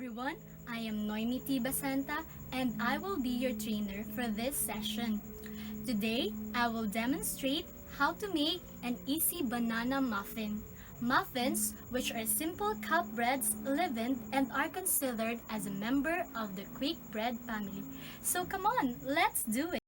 everyone, I am Noemi T. Basanta and I will be your trainer for this session. Today, I will demonstrate how to make an easy banana muffin. Muffins, which are simple cup breads, leavened and are considered as a member of the quick bread family. So come on, let's do it!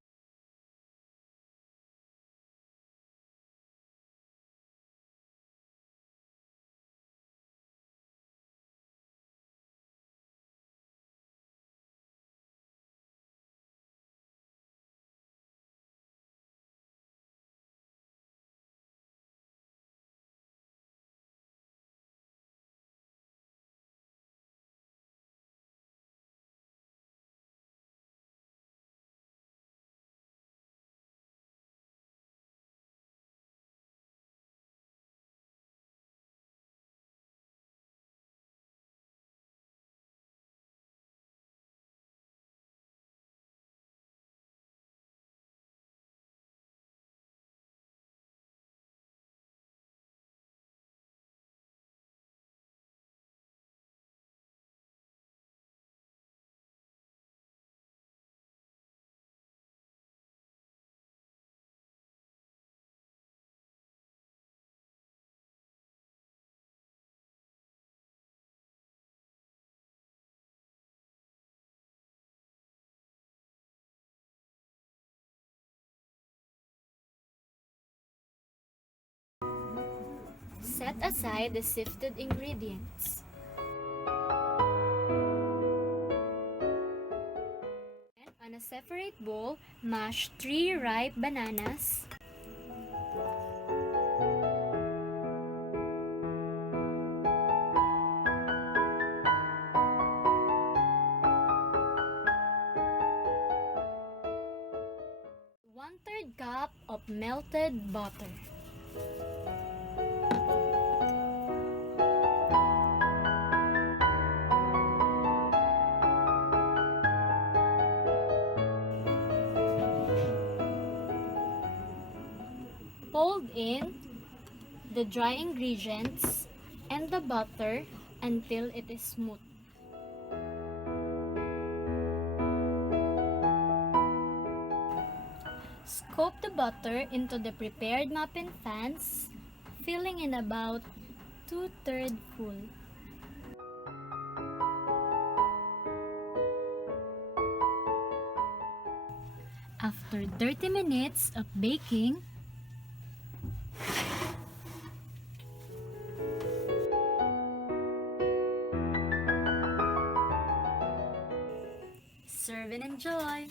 Set aside the sifted ingredients. And on a separate bowl, mash 3 ripe bananas, one-third cup of melted butter, fold in the dry ingredients and the butter until it is smooth. Scoop the butter into the prepared muffin pans, filling in about 2/3 full. After 30 minutes of baking, serve and enjoy!